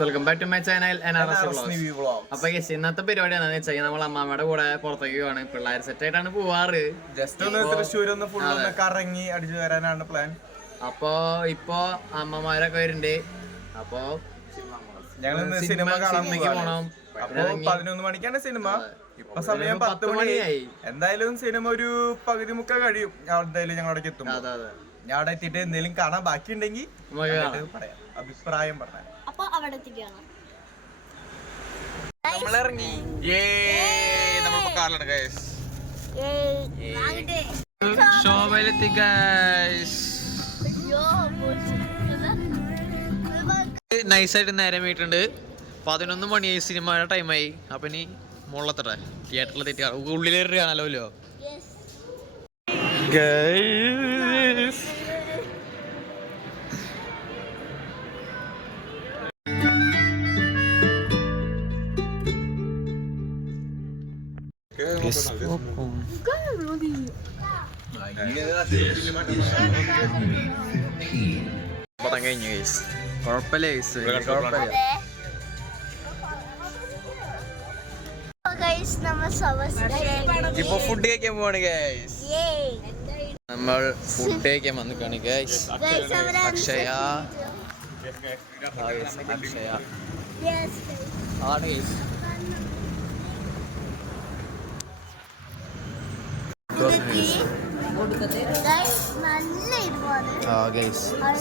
Welcome back to my channel അപ്പൊ ഇന്നത്തെ പരിപാടി എന്താണെന്ന് വെച്ചാൽ നമ്മൾ അമ്മാമ്മയുടെ കൂടെ പുറത്തേക്ക് പോവാണ്. പിള്ളേർ സെറ്റ് ആയിട്ടാണ് പോവാറ്. ജസ്റ്റ് ഒന്ന് തൃശ്ശൂർ ഒന്ന് ഫുൾ ഒന്ന് കറങ്ങി അടിച്ചു വരാനാണ് പ്ലാൻ. അപ്പൊ ഇപ്പൊ അമ്മമാരൊക്കെ വരുന്നുണ്ട്. അപ്പൊ ഞങ്ങൾ സിനിമ കാണാൻ പോകണം. അപ്പൊ 11 മണിക്കാണ് സിനിമ. ഇപ്പൊ സമയം 10 മണിയായി. എന്തായാലും സിനിമ ഒരു പകുതി മുക്കാൽ കഴിയും. എന്തായാലും ഞങ്ങൾ അവിടേക്ക് എത്തും. ഞാൻ അവിടെ എത്തിയിട്ട് എന്തെങ്കിലും കാണാൻ ബാക്കി ഉണ്ടെങ്കിൽ പറയാം, അഭിപ്രായം പറയാം. നമ്മളിറങ്ങി ഷോയിലെത്തി നൈസായിട്ട് നേരം വീട്ടുണ്ട്. 11 മണിയായി, സിനിമയുടെ ടൈമായി. അപ്പൊ ഇനി മുകളിലെത്തട്ടെ, തിയേറ്ററിൽ തെറ്റി ഉള്ളിലേറി കാണാലോ. കഴിഞ്ഞു കുഴപ്പമില്ല. ഇപ്പൊ ഫുഡ് കഴിക്കാൻ പോവാണ് ഗൈസ്. നമ്മൾ ഫുഡ് കഴിക്കാൻ വന്നിക്കാണ് ഗൈസ്. അക്ഷയ ആണ് ഗൈസ്.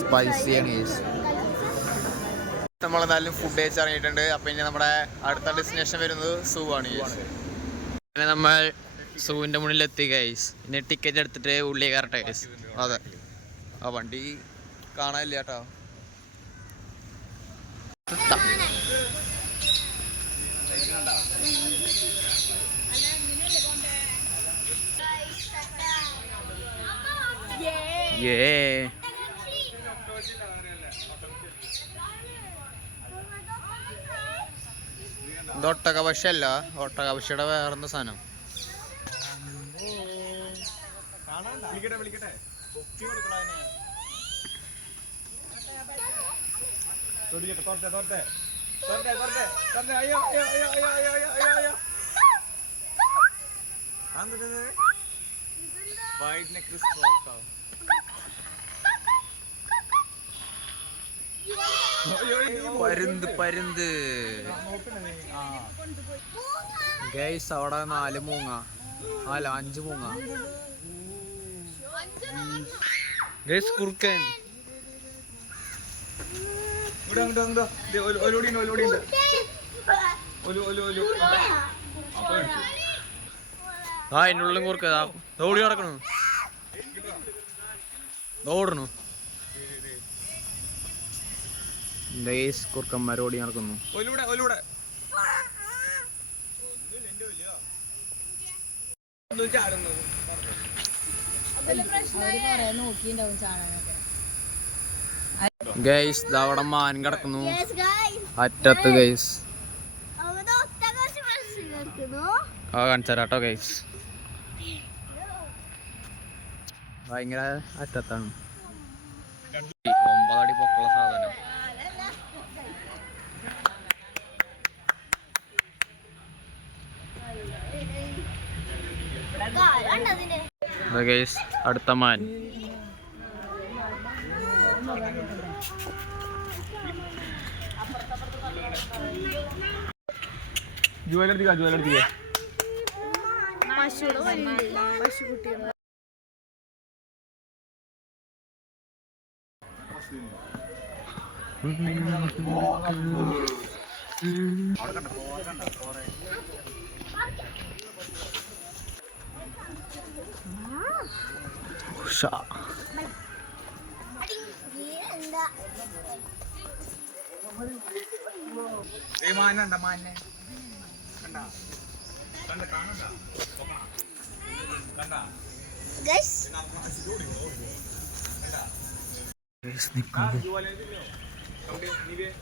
സ്പൈസിയാണ് ഗൈസ്. നമ്മളെന്തായാലും ഫുഡ് കഴിച്ചിറങ്ങിയിട്ടുണ്ട്. അപ്പൊ ഇനി നമ്മുടെ അടുത്ത ഡെസ്റ്റിനേഷൻ വരുന്നത് സൂ ആണ് ഗൈസ്. അങ്ങനെ നമ്മൾ സൂവിന്റെ മുന്നിലെത്തി ഗൈസ്. ഇനി ടിക്കറ്റ് എടുത്തിട്ട് ഉള്ളിൽ കയറട്ടെ ഗൈസ്. അതെ, ആ വണ്ടി കാണാനില്ല കേട്ടോ. ഇത് ഒട്ടകപക്ഷല്ല, ഒട്ടകപക്ഷിയുടെ വേറെന്താ സാധനം. പരുന്ത് ഗൈസ്. അവിടെ 4 മൂങ്ങ, 5 മൂങ്ങ ഗൈസ്. കുറുക്കൻ ആ എന്നുള്ളിലും കുറുക്ക ഓടി നടക്കണു, ഓടണു ഗൈസ്. കുറുക്കന്മാർ ഓടി നടക്കുന്നു. ഗൈസ് അവിടെ മാൻ കിടക്കുന്നു അറ്റത്ത് ഗൈസ്. ആ കാണിച്ചാട്ടോ ഗൈസ്, ഭയങ്കര അറ്റത്താണ്. 9 അടി പൊക്കുള്ള സാധനം. ഗൈസ് അടുത്ത മാൻ.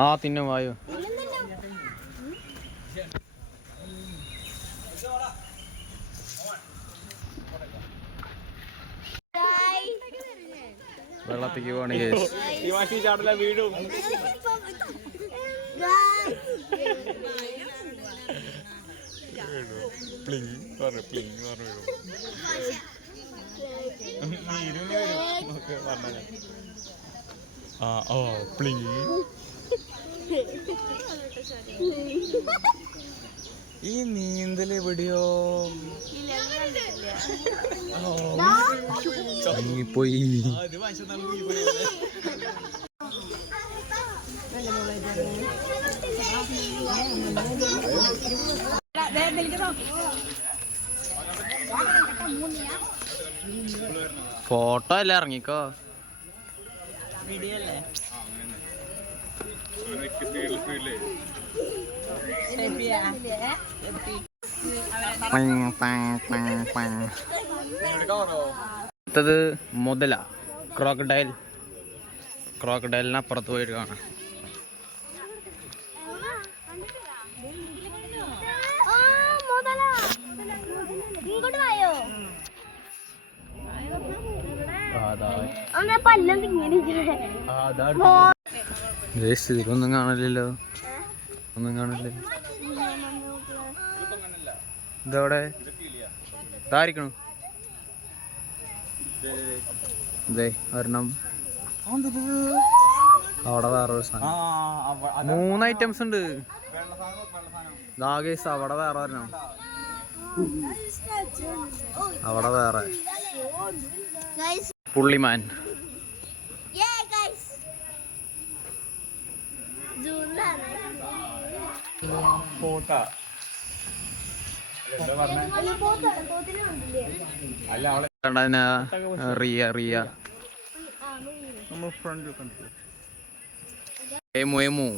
ആ തിന്നു വായോ. വെള്ളത്തേക്ക് പോവാണ്. ഈ നീന്തൽ എവിടെയോ പോയി. ഫോട്ടോ അല്ല, ഇറങ്ങിക്കോ. അടുത്തത് മുതല, ക്രോക്കഡൈൽ. ക്രോക്കഡൈലിന് അപ്പുറത്ത് പോയിട്ട് കാണാം. ഇതിലൊന്നും കാണില്ലല്ലോ, ഒന്നും കാണില്ല. ഇതവിടെ ഇതായിരിക്കണം. ഇതേ ഒരെണ്ണം. അവിടെ വേറൊരു സാധനം. 3 ഐറ്റംസ് ഉണ്ട്. ദാഗേസ് അവിടെ വേറെ ഒരെണ്ണം, അവിടെ വേറെ. പുള്ളിമാൻ. Rhea rhea emu emu.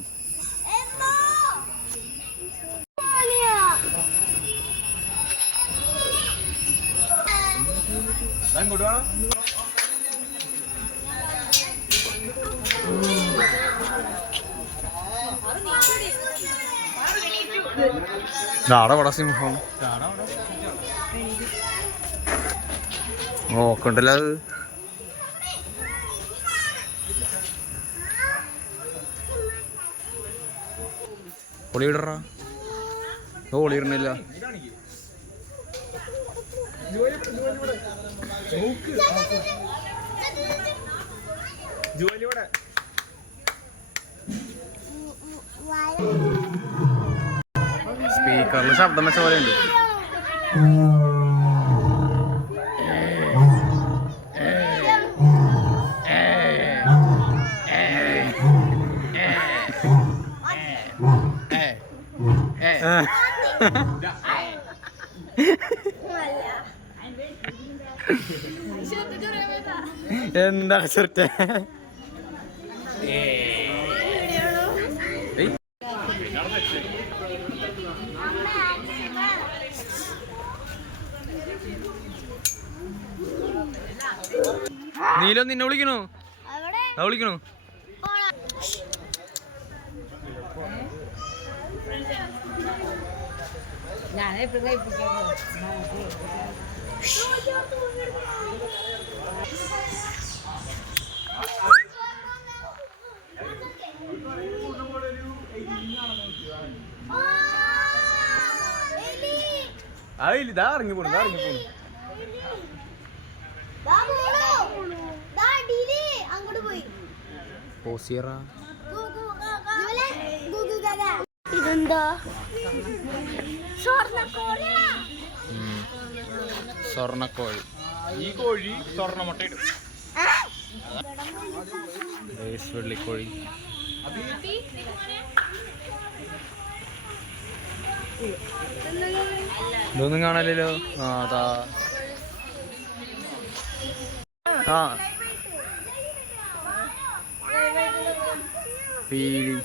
അവിടെ സിംഹം നോക്കണ്ടല്ലോ അത്. ഒളിയിടറാ, ഒളിയിടണില്ല. സ്പീക്കറിൽ ശബ്ദം വെച്ച പോലെ ഉണ്ട്. എന്താ ചെറുത്തെ നീലോ നിന്നെ വിളിക്കണോ? വിളിക്കണോ? ഇതാ ഇറങ്ങി പോണു, ഇറങ്ങി പോണു. ഇതെന്താ? സ്വർണ്ണക്കോഴി. ഈ കോഴി സ്വർണ്ണമുട്ടയിടും. വെള്ളിക്കോഴി. ഇതൊന്നും കാണാലോ. അതാ പീലി.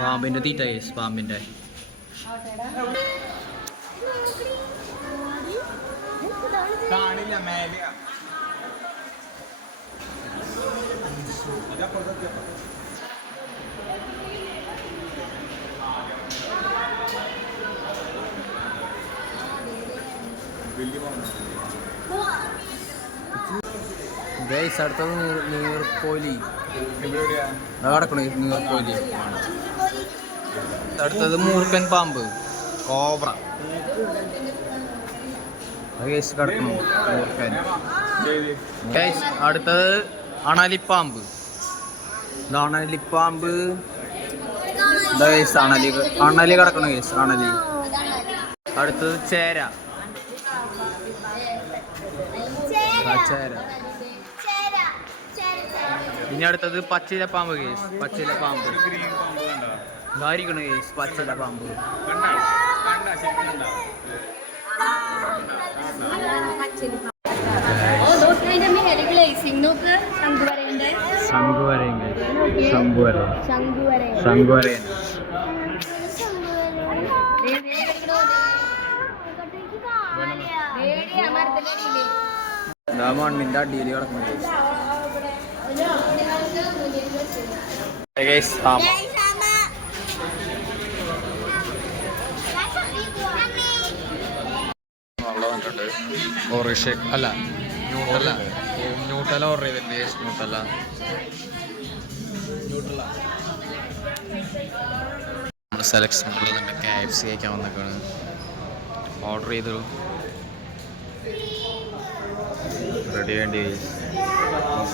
പാമ്പിന്റെ തീറ്റ കേസ്, പാമ്പിന്റെ. കാണില്ല മേലെ ഗൈസ് അടുത്തത് നീർക്കോലി എവിടെയാ കിടക്കണ നീർക്കോലി. അടുത്തത് മൂർഖൻ പാമ്പ്, കോബ്ര. ഗൈസ് കിടക്കണു മൂർഖൻ. ഗൈസ് അടുത്തത് അണലിപ്പാമ്പ്. ഇത് അണലിപ്പാമ്പ്. ഗൈസ് അണലി കിടക്കണു ഗൈസ്, അണലി. അടുത്തത് ചേര. ചേര. ഇനി അടുത്തത് പച്ചിലപ്പാമ്പ് കേസ്, പച്ചിലപ്പാമ്പ്. ഇതായിരിക്കണു കേസ് പച്ചിലപ്പാമ്പ്. മണ്ണിന്റെ അടിയിൽ കിടക്കുന്നു. അല്ല ന്യൂട്ടല ഓർഡർ ചെയ്തിട്ടുണ്ട്. ന്യൂട്ടല നമ്മുടെ സെലക്ഷനുള്ള KFC കഴിക്കാൻ വന്നേക്കാണ്. ഓർഡർ ചെയ്തു, റെഡി വേണ്ടി.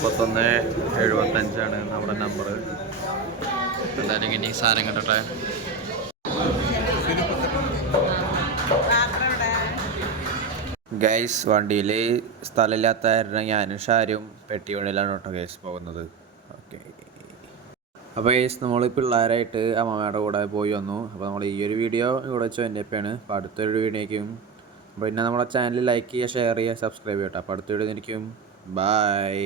3175 നമ്മുടെ നമ്പർ. എന്തായാലും ഇനി സാധനം കിട്ടട്ടെ. ഗൈസ് വണ്ടിയിൽ സ്ഥലമില്ലാത്ത കാരണം ഞാനും ഷാരും പെട്ടിവണ്ടിയിലാണ് കേട്ടോ ഗൈസ് പോകുന്നത്. ഓക്കെ, അപ്പോൾ ഗൈസ് നമ്മൾ പിള്ളേരായിട്ട് അമ്മമ്മയുടെ കൂടെ പോയി വന്നു. അപ്പോൾ നമ്മൾ ഈ ഒരു വീഡിയോ ഇവിടെ വെച്ച് എൻ്റെ ഒപ്പമാണ്. അപ്പോൾ അടുത്തൊരു വീഡിയോയ്ക്കും പിന്നെ നമ്മുടെ ചാനൽ ലൈക്ക് ചെയ്യുക, ഷെയർ ചെയ്യുക, സബ്സ്ക്രൈബ് ചെയ്യട്ടെ. അപ്പോൾ അടുത്ത വീഡിയോ ആയിരിക്കും. ബൈ.